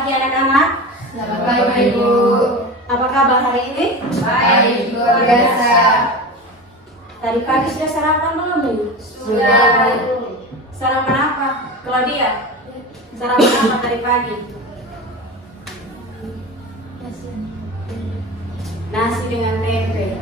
pagi anak-anak. Selamat pagi Ibu. Apa kabar hari ini? Baik, luar biasa. Tadi pagi sudah sarapan belum nih? Sudah. Sarapan apa? Claudia? Sarapan apa tadi pagi? Nasi dengan tempe.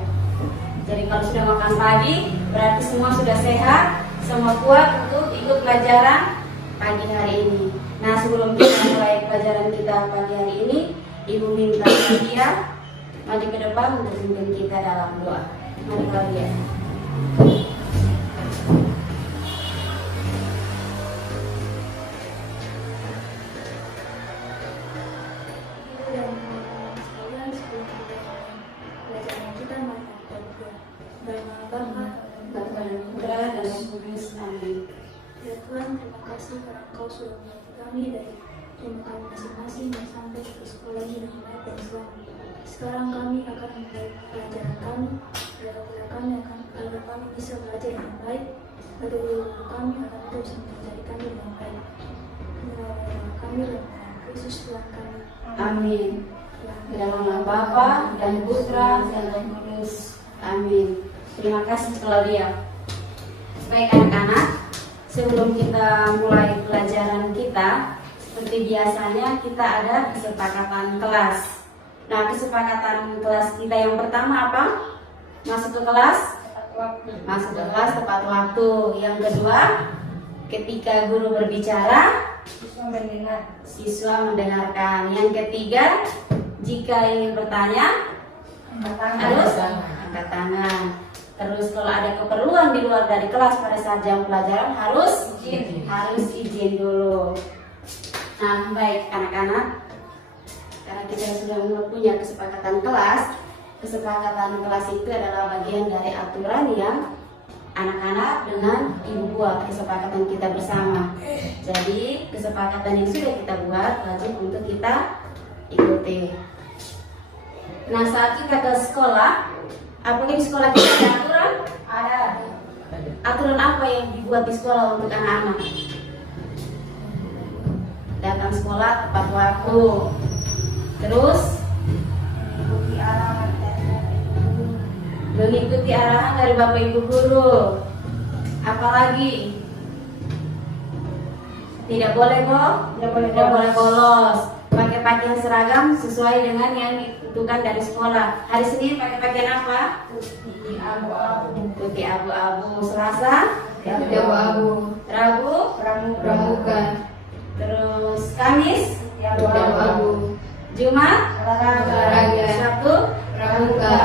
Jadi kalau sudah makan pagi, berarti semua sudah sehat, semua kuat untuk ikut pelajaran pagi hari ini. Nah, sebelum kita mulai pelajaran kita pagi hari ini, Ibu minta Claudia maju ke depan untuk memimpin kita dalam doa. Mari Claudia. Ya Tuhan, terima kasih karena Engkau sudah menyelamatkan kami dari rumah kami masing-masing dan sampai ke sekolah ini dengan baik dan selamat. Sekarang kami akan mulai pelajaran kami. Doa kami agar kami bisa belajar dengan baik. Doa kami agar Engkau bisa mengajari kami dengan baik. Doa kami dalam nama Yesus Tuhan kami. Amin. Dalam nama Bapa dan Putra dan Roh Kudus. Amin. Terima kasih Claudia. Baik anak-anak, sebelum kita mulai pelajaran kita, seperti biasanya kita ada kesepakatan kelas. Nah, kesepakatan kelas kita yang pertama apa? Masuk ke kelas? Masuk ke kelas tepat waktu. Yang kedua, ketika guru berbicara, siswa mendengarkan. Yang ketiga, jika ingin bertanya, harus angkat tangan. Terus kalau ada keperluan di luar dari kelas pada saat jam pelajaran harus izin dulu. Nah, baik anak-anak, karena kita sudah punya kesepakatan kelas. Kesepakatan kelas itu adalah bagian dari aturan yang anak-anak dengan ibu buat, kesepakatan kita bersama. Jadi kesepakatan yang sudah kita buat wajib untuk kita ikuti. Nah, saat kita ke sekolah, apalagi di sekolah kita ada aturan? Ada. Aturan apa yang dibuat di sekolah untuk anak-anak? Datang sekolah tepat waktu. Terus mengikuti arahan dari Bapak Ibu guru. Apalagi? Tidak boleh bolos. Pakai pakaian seragam sesuai dengan yang ditentukan dari sekolah. Hari Senin pakai pakaian apa? Putih abu-abu. Selasa? Abu-abu. Rabu? Pramuka. Terus Kamis? Abu-abu. Jumat? Olahraga. Sabtu? Pramuka.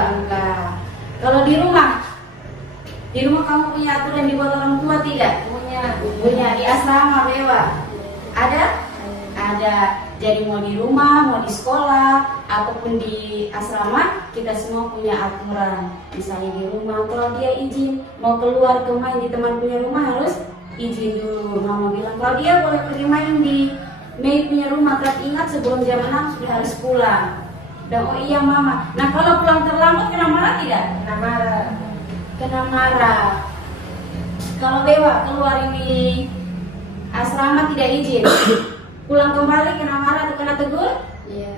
Kalau di rumah kamu punya aturan dibuat orang tua tidak? Punya. Di asrama Dewa ada? Ada. Jadi mau di rumah, mau di sekolah, ataupun di asrama, kita semua punya aturan. Misalnya di rumah, kalau dia izin mau keluar ke main di teman punya rumah harus izin dulu. Mama bilang kalau dia boleh pergi main di Mei punya rumah, tapi ingat sebelum jam 6 sudah harus pulang. Dan oh iya mama. Nah kalau pulang terlambat kena marah tidak? Kena marah. Kalau Dewa keluar ini asrama tidak izin, pulang kembali kena marah atau kena tegur? Iya.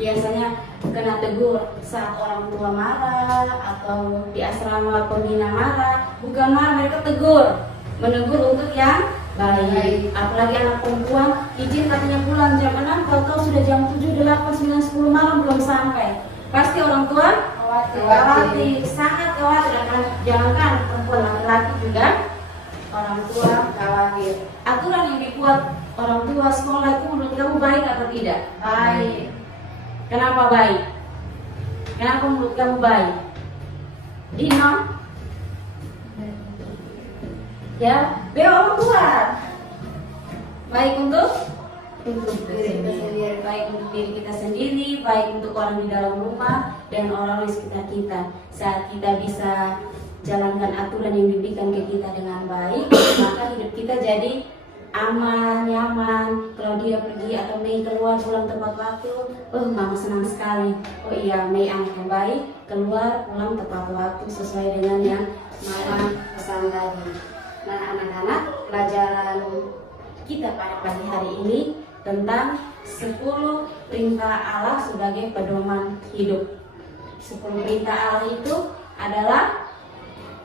Biasanya kena tegur saat orang tua marah atau di asrama pembina marah. Bukan marah, mereka tegur, menegur untuk yang baik. Apalagi anak perempuan izin katanya pulang jam 6, kalau kau sudah jam 7, 8, 9, 10 malam belum sampai, pasti orang tua khawatir, sangat khawatir. Jangankan perempuan, laki-laki juga orang tua khawatir. Aturan yang dibuat orang tua sekolah itu menurut kamu baik atau tidak? Baik. Kenapa baik? Kenapa menurut kamu baik? Dino? Ya, orang tua. Baik untuk baik untuk diri kita sendiri, baik untuk orang di dalam rumah dan orang di sekitar kita. Saat kita bisa jalankan aturan yang diberikan ke kita dengan baik, maka hidup kita jadi aman, nyaman. Kalau dia pergi atau Mei keluar pulang tepat waktu, mama senang sekali. Oh iya, Mei anak yang baik, keluar pulang tepat waktu sesuai dengan yang mama pesan tadi. Nah anak-anak, pelajaran kita pada pagi hari ini tentang 10 perintah Allah sebagai pedoman hidup. 10 perintah Allah itu adalah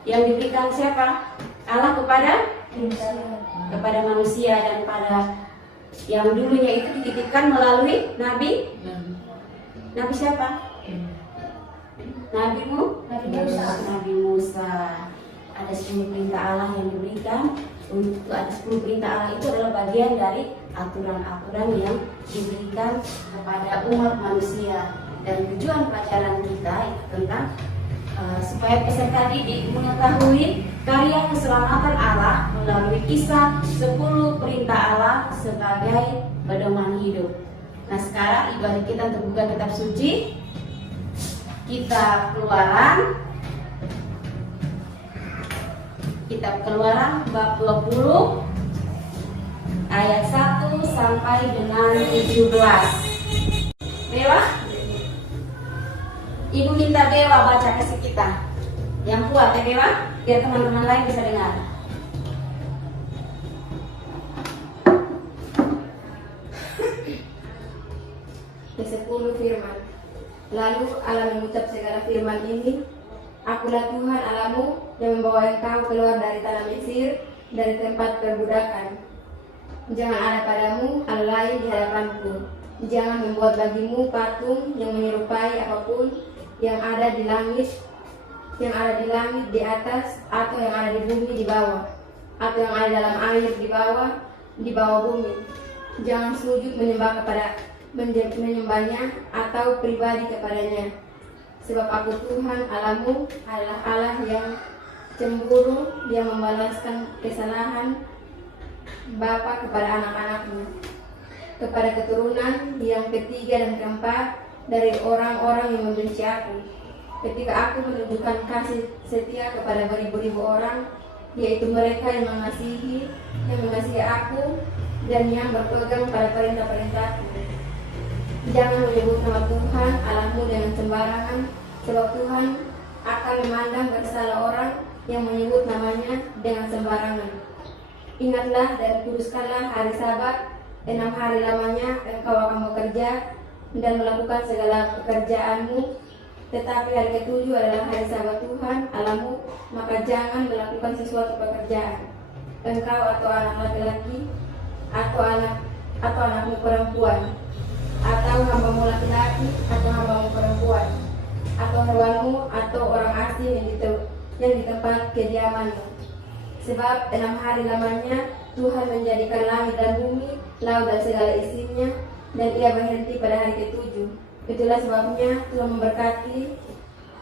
yang diberikan siapa? Allah kepada manusia dan pada yang dulunya itu dititipkan melalui Nabi siapa? Nabi Musa. Ada 10 perintah Allah yang diberikan. Untuk ada 10 perintah Allah itu adalah bagian dari aturan-aturan yang diberikan kepada umat manusia. Dan tujuan pelajaran kita itu tentang supaya peserta didik mengetahui karya keselamatan Allah melalui kisah 10 perintah Allah sebagai pedoman hidup. Nah, sekarang ibadah kita untuk buka kitab suci. Kitab Keluaran bab 20 ayat 1 sampai dengan 17. Bewa? Ibu minta Bewa baca kasih kita. Yang kuat ya Bewa, biar teman-teman lain bisa dengar. Ke-10 firman. Lalu Allah mengucap segala firman ini, Akulah Tuhan Allahmu yang membawa engkau keluar dari tanah Mesir, dari tempat perbudakan. Jangan ada padamu Allah lain di hadapanku. Jangan membuat bagimu patung yang menyerupai apapun yang ada di langit di atas, atau yang ada di bumi di bawah, atau yang ada dalam air di bawah bumi. Jangan sujud menyembahnya atau pribadi kepadanya. Sebab aku Tuhan Allahmu adalah Allah yang cemburu, yang membalaskan kesalahan bapa kepada anak-anaknya, kepada keturunan yang ketiga dan keempat dari orang-orang yang membenci aku, ketika aku menunjukkan kasih setia kepada beribu-ribu orang, yaitu mereka yang mengasihi aku dan yang berpegang pada perintah-perintahku. Jangan menyebut nama Tuhan Allahmu dengan sembarangan, sebab Tuhan akan memandang bersalah orang yang menyebut namanya dengan sembarangan. Ingatlah dan kuduskanlah hari Sabat, 6 hari lamanya engkau akan bekerja dan melakukan segala pekerjaanmu. Tetapi hari ke-7 adalah hari Sabat Tuhan Allahmu, maka jangan melakukan sesuatu pekerjaan, engkau atau anak laki-laki, atau anakmu perempuan, atau hambamu laki-laki, atau hambamu perempuan, atau hewanmu, atau orang asing yang di tempat kediamanmu. Sebab 6 hari lamanya Tuhan menjadikan langit dan bumi, laut dan segala isinya, dan ia berhenti pada hari ke-7. Itulah sebabnya Tuhan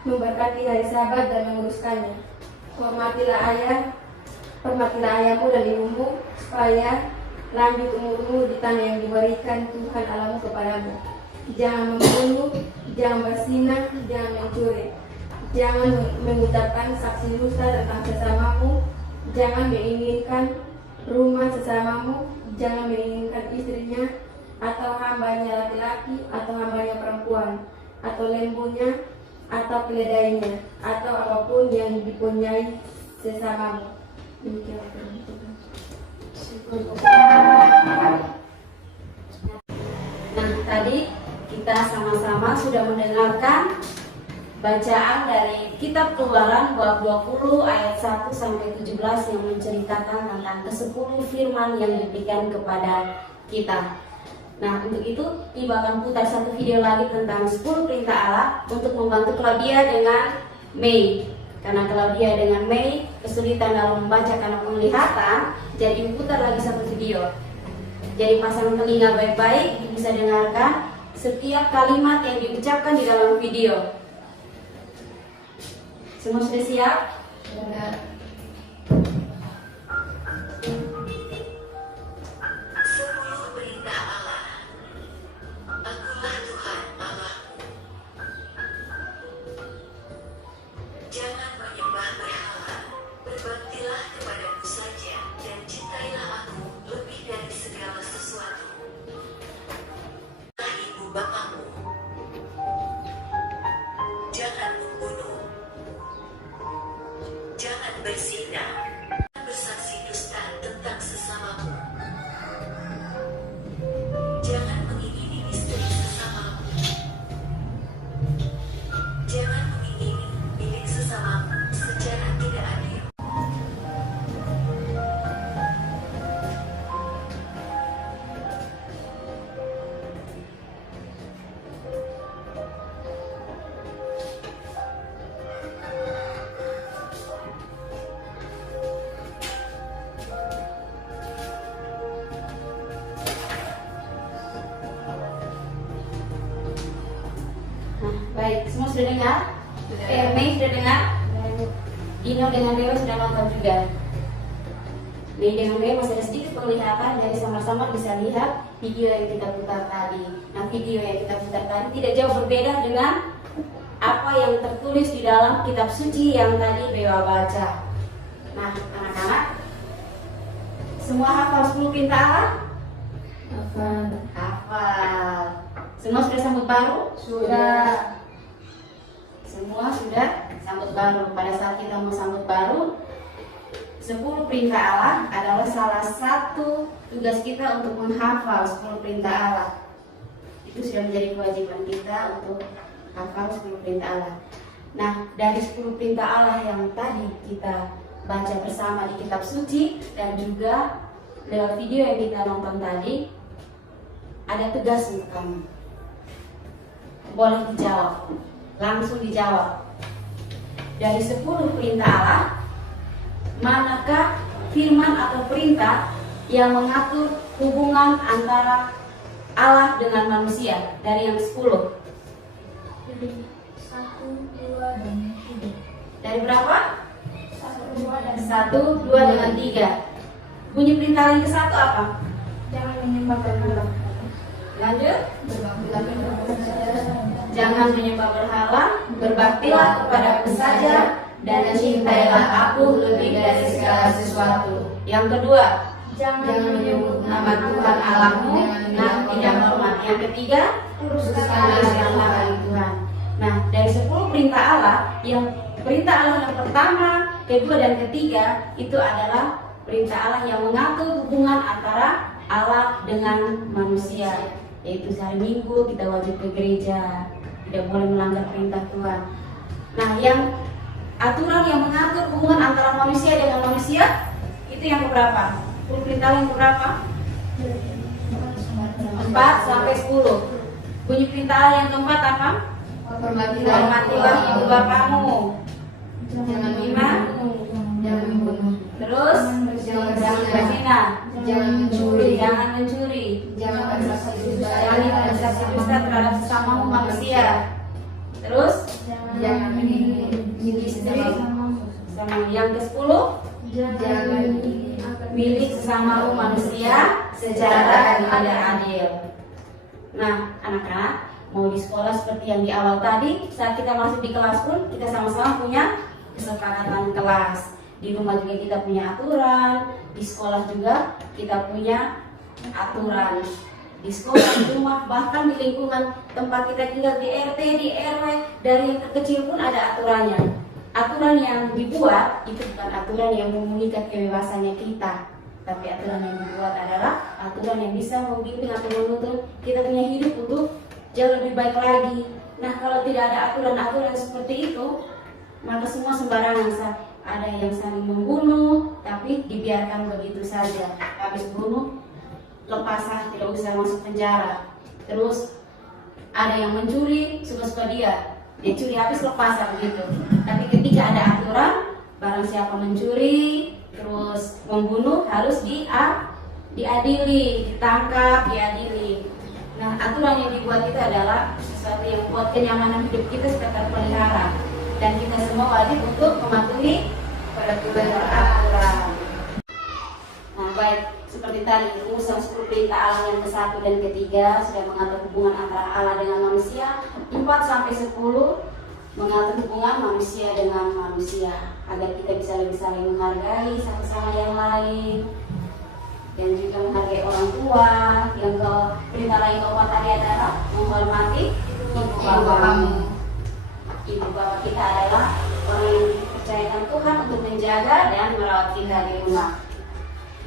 memberkati hari Sabat dan menguruskannya. Hormatilah ayahmu dan ibumu, supaya lanjut umurmu di tanah yang diberikan Tuhan Allahmu kepadamu. Jangan membunuh, jangan berzinah, jangan mencuri, jangan mengucapkan saksi dusta tentang sesamamu, jangan menginginkan rumah sesamamu, jangan menginginkan istrinya, atau hambanya laki-laki, atau hambanya perempuan, atau lembunya, atau keledainya, atau apapun yang dipunyai sesamamu. Demikian firman Tuhan. Nah, tadi kita sama-sama sudah mendengarkan bacaan dari kitab Keluaran bab 20 ayat 1 sampai 17 yang menceritakan tentang ke-10 firman yang diberikan kepada kita. Nah, untuk itu Ibu akan putar satu video lagi tentang 10 perintah Allah untuk membantu Claudia dengan Mei. Karena Claudia dengan Mei kesulitan dalam membaca karena penglihatan, jadi Ibu putar lagi satu video. Jadi pasang telinga baik-baik, Ibu bisa dengarkan setiap kalimat yang diucapkan di dalam video. Semua sudah siap? Benar. Bersaksi dusta tentang sesamamu. Baik, semua sudah dengar? Mei sudah dengar? Dino dengan Dewa sudah nonton juga. Mei dengan Dewa masih ada sedikit penglihatan, jadi sama-sama bisa lihat video yang kita putar tadi. Nah, video yang kita putar tadi tidak jauh berbeda dengan apa yang tertulis di dalam kitab suci yang tadi Dewa baca. Nah, anak-anak, semua hafal 10 perintah Allah? Hafal. Semua sudah sambut baru? Sudah. Semua sudah sambut baru. Pada saat kita mau sambut baru, 10 perintah Allah adalah salah satu tugas kita untuk menghafal 10 perintah Allah. Itu sudah menjadi kewajiban kita untuk hafal 10 perintah Allah. Nah, dari 10 perintah Allah yang tadi kita baca bersama di kitab suci dan juga lewat video yang kita nonton tadi, ada tugas untuk kamu. Boleh dijawab, langsung dijawab. Dari 10 perintah Allah, manakah firman atau perintah yang mengatur hubungan antara Allah dengan manusia? Dari yang 10. Jadi 1, 2, dan 3. Dari berapa? 1, 2, dan 1, 2, dengan 3. Bunyi perintah yang ke-1 apa? jangan menyembah berhala. Lanjut. Jangan menyembah berhala, berbaktilah kepadaku saja, dan cintailah aku lebih dari segala sesuatu. Yang kedua, jangan menyebut nama Tuhan Allahmu dengan tidak hormat. Yang ketiga, uruskanlah Tuhan. Nah, dari 10 perintah Allah, yang perintah Allah yang pertama, kedua, dan ketiga itu adalah perintah Allah yang mengatur hubungan antara Allah dengan manusia. Yaitu hari Minggu kita wajib ke gereja, tidak boleh melanggar perintah Tuhan. Nah, yang aturan yang mengatur hubungan antara manusia dengan manusia itu yang keberapa? 10 perintah yang keberapa? 4 sampai 10. Bunyi perintah Allah yang keempat apa? Hormatilah ibu bapamu. Jangan Lima. Jangan membunuh. Terus jangan berzina, Jangan mencuri. jangan mencuri, Jangan bersaksi jangan bersaksi dusta terhadap sesamamu manusia. Terus Jangan memilih istri sesamamu. sama yang ke-10, Jangan milik sesamamu manusia secara adil. Nah, anak-anak, mau di sekolah seperti yang di awal tadi, saat kita masuk di kelas pun kita sama-sama punya kesepakatan kelas. Di rumah juga kita punya aturan, di sekolah juga kita punya aturan. Di sekolah, di rumah, bahkan di lingkungan tempat kita tinggal, di RT, di RW, dari yang terkecil pun ada aturannya. Aturan yang dibuat itu bukan aturan yang memulihkan kebebasannya kita, tapi aturan yang dibuat adalah aturan yang bisa membimbing atau menuntun kita punya hidup untuk jauh lebih baik lagi. Nah, kalau tidak ada aturan-aturan seperti itu, maka semua sembarangan. Ada yang saling membunuh, tapi dibiarkan begitu saja. Habis bunuh, lepas tidak usah masuk penjara. Terus ada yang mencuri, suka-suka dia curi habis lepas begitu. Tapi ketika ada aturan, barang siapa mencuri, terus membunuh harus diadili, ditangkap, diadili. Nah, aturan yang dibuat itu adalah sesuatu yang buat kenyamanan hidup kita supaya terpelihara, dan kita semua wajib untuk mematuhi peraturan. Nah, baik, seperti tadi rumusan 10 perintah Allah yang ke-1 dan ke-3 sudah mengatur hubungan antara Allah dengan manusia. 4 sampai 10 mengatur hubungan manusia dengan manusia agar kita bisa lebih saling menghargai satu sama yang lain, dan juga menghargai orang tua. Yang perintah lain keempat tadi adalah menghormati ibu bapamu. Ibu bapak kita adalah orang yang dipercayakan Tuhan untuk menjaga dan merawat kita di rumah.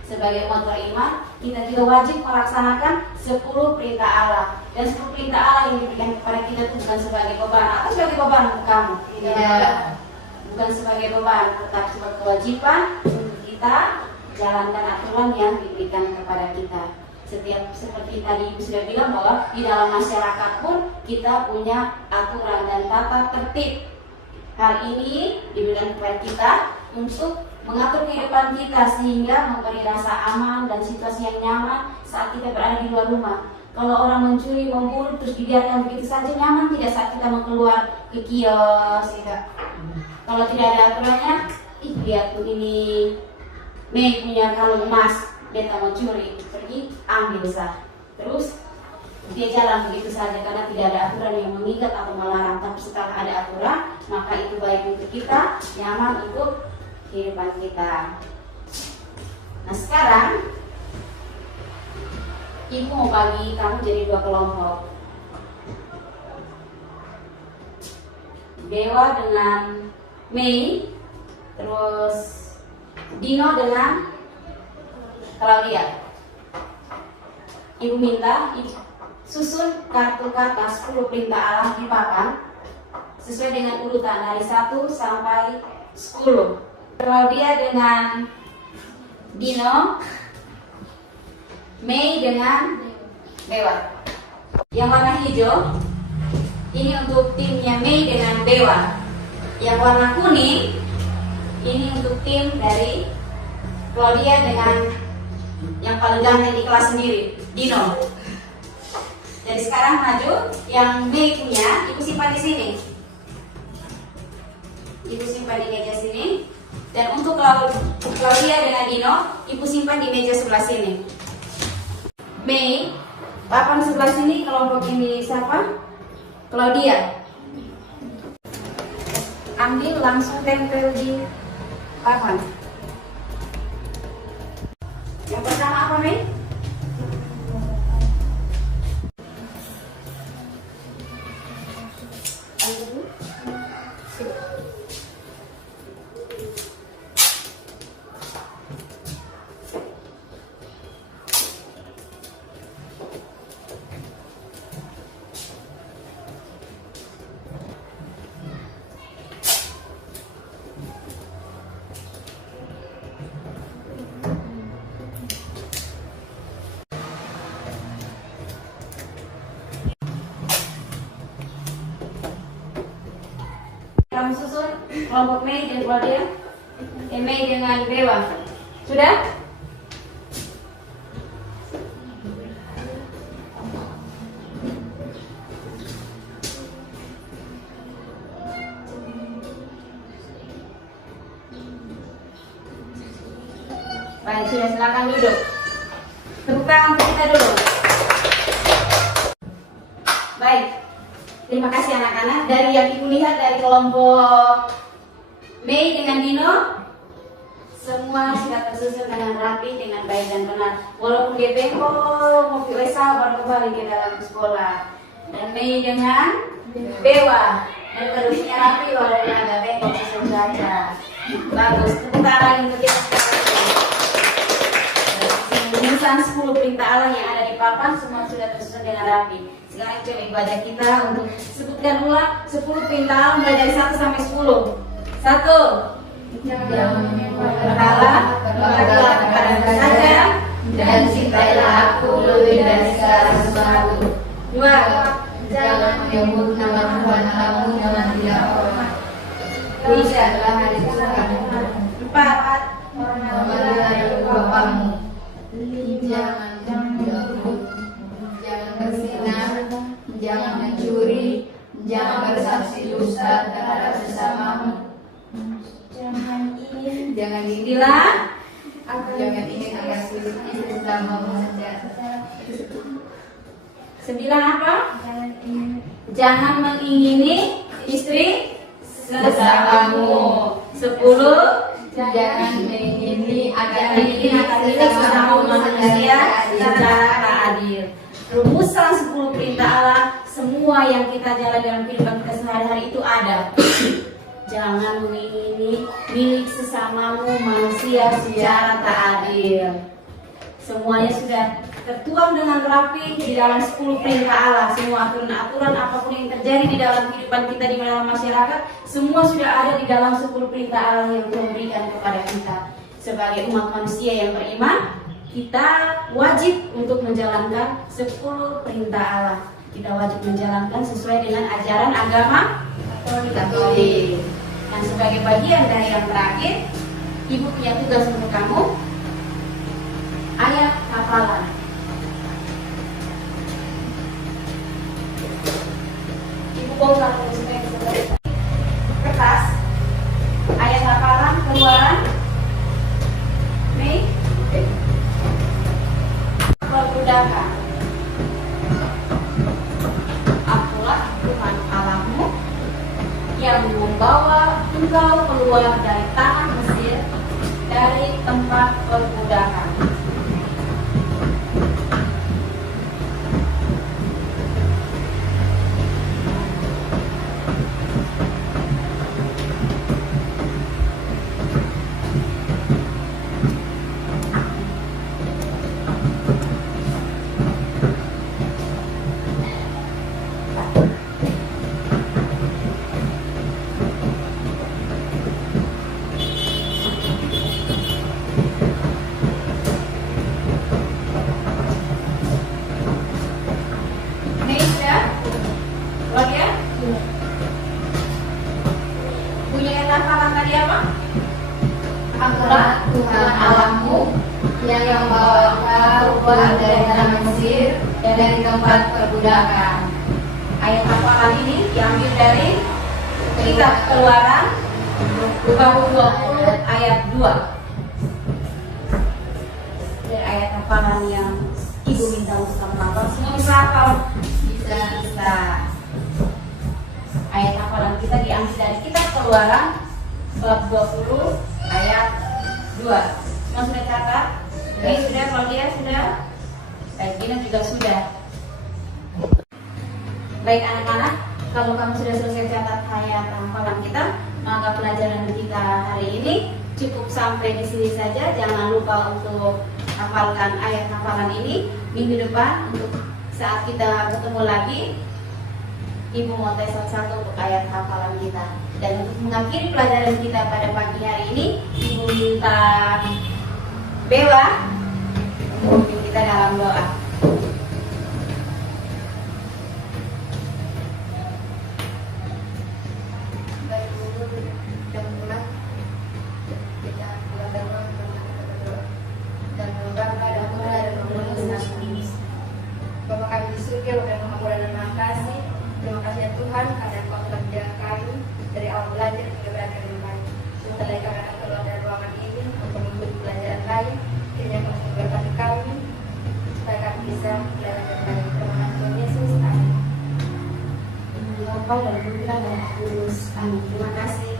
Sebagai umat beriman, kita juga wajib melaksanakan 10 perintah Allah. Dan 10 perintah Allah yang diberikan kepada kita itu bukan sebagai beban atau sebagai beban untuk kamu. Tidak. Bukan sebagai beban, tetapi sebagai kewajiban untuk kita jalankan aturan yang diberikan kepada kita. Setiap seperti tadi Ibu sudah bilang bahwa di dalam masyarakat pun kita punya aturan dan tata tertib. Hal ini diberikan kepada kita untuk mengatur kehidupan kita sehingga memberi rasa aman dan situasi yang nyaman saat kita berada di luar rumah. Kalau orang mencuri, membunuh, terus dibiarkan begitu saja, nyaman tidak saat kita mau keluar ke kios, ya. Kalau tidak ada aturannya, lihat tuh ini Mei punya kalung emas, dia tak mau curi, pergi ambil sah. Terus dia jalan begitu saja karena tidak ada aturan yang mengikat atau melarang. Tapi setelah ada aturan, maka itu baik untuk kita, nyaman untuk kehidupan kita. Nah sekarang ibu mau bagi kamu jadi 2 kelompok. Dewa dengan Mei, terus Dino dengan Claudia. Ibu minta susun kartu kata 10 perintah Allah di papan sesuai dengan urutan dari 1 sampai 10. Claudia dengan Dino, Mei dengan Dewa. Yang warna hijau ini untuk timnya Mei dengan Dewa. Yang warna kuning ini untuk tim dari Claudia dengan yang paling ganteng di kelas sendiri, Dino. Jadi sekarang maju, yang Mei punya, ibu simpan di sini. Ibu simpan di meja sini. Dan untuk Claudia dengan Dino, ibu simpan di meja sebelah sini. Mei, papan sebelah sini, kelompok ini siapa? Claudia. Ambil langsung tempel di papan. Yang pertama apa, Mei? Kamu susun kelompok Mei dan Claudia. Mei dengan Dewa. Sudah? Baik, sudah, silakan duduk. Tepuk tangan untuk kita dulu. Baik. Terima kasih anak-anak. Dari yang ibu lihat dari kelompok Mei dengan Dino, semua sudah tersusun dengan rapi, dengan baik dan benar. Walaupun dia bengkok, mau USA baru kembali ke dalam sekolah. Dan Mei dengan Dewa, dan terusnya rapi walaupun agak bengkok susun saja. Bagus. Tepuk tangan untuk kita. Penulisan 10 perintah Allah yang ada di papan semua sudah tersusun dengan rapi. Sekarang coba ibadah kita untuk sebutkan ulang 10 perintah Allah mulai dari 1 sampai 10. 1. Jangan berhala kepada saja dan cintailah aku lebih dari segala sesuatu. 2. Jangan menyebut nama Tuhan kamu dengan tidak hormat. 3. Adalah hari Tuhan. 4. Memelihara bapamu. Jangan berzina, jangan mencuri, jangan bersaksi dusta terhadap sesamamu. Jangan inilah, jangan ingin agar istri sesamamu saja. 9 apa? Jangan mengingini istri sesamamu. 10. Jangan mengingini agar sesama manusia secara tak adil. Rumusan 10 perintah Allah, semua yang kita jalan dalam kehidupan kita sehari-hari itu ada. Jangan mengingini milik sesamamu manusia secara tak adil. Semuanya sudah tertuang dengan rapi di dalam 10 perintah Allah. Semua aturan-aturan apapun yang terjadi di dalam kehidupan kita di dalam masyarakat, semua sudah ada di dalam 10 perintah Allah yang Tuhan berikan kepada kita. Sebagai umat manusia yang beriman, kita wajib untuk menjalankan 10 perintah Allah. Kita wajib menjalankan sesuai dengan ajaran agama Katolik. Dan sebagai bagian dari yang terakhir, Ibu punya tugas untuk kamu, ayat hafalan. bongkar dulu supaya bisa terlihat. Kertas, ayat hafalan keluaran, nih, perbudakan. Akulah Tuhan Allahmu yang membawa engkau keluar dari tanah Mesir, dari tempat perbudakan. Ini sudah? Keluar ya? Punya ayat hafalan tadi apa? Akulah Tuhan Allahmu yang membawa engkau keluar dari tanah Mesir, dari tempat perbudakan. Ayat hafalan ini diambil dari kitab Keluaran bab 20 ayat 2. Dari ayat hafalan yang Ibu minta untuk kamu hafal. Semua bisa hafal? Bisa. Ayat hafalan kita diambil dari kitab Keluaran bab 20 ayat 2. Semua sudah catat? Ini sudah, Claudia sudah? Baik, Gina juga sudah. Baik anak-anak, kalau kamu sudah selesai catat ayat hafalan kita, maka pelajaran kita hari ini cukup sampai di sini saja. Jangan lupa untuk hafalkan ayat hafalan ini. Minggu depan untuk saat kita ketemu lagi, Ibu mau tes satu untuk ayat hafalan kita. Dan untuk mengakhiri pelajaran kita pada pagi hari ini, Ibu minta Bella memimpin kita dalam doa. Bapak kami di surga, memberikan pengampunan dan makasih. Terima kasih ya Tuhan karena Engkau telah menjaga kami dari awal belajar hingga berakhir dengan baik. Semoga dari kami akan keluar dari ruangan ini untuk mengikuti pelajaran lain. Kiranya Kau memberkati kami supaya kami bisa belajar dengan baik. Terima kasih Tuhan Yesus. Amin. Bapa dan Putra dan Roh Kudus. Amin. Terima kasih.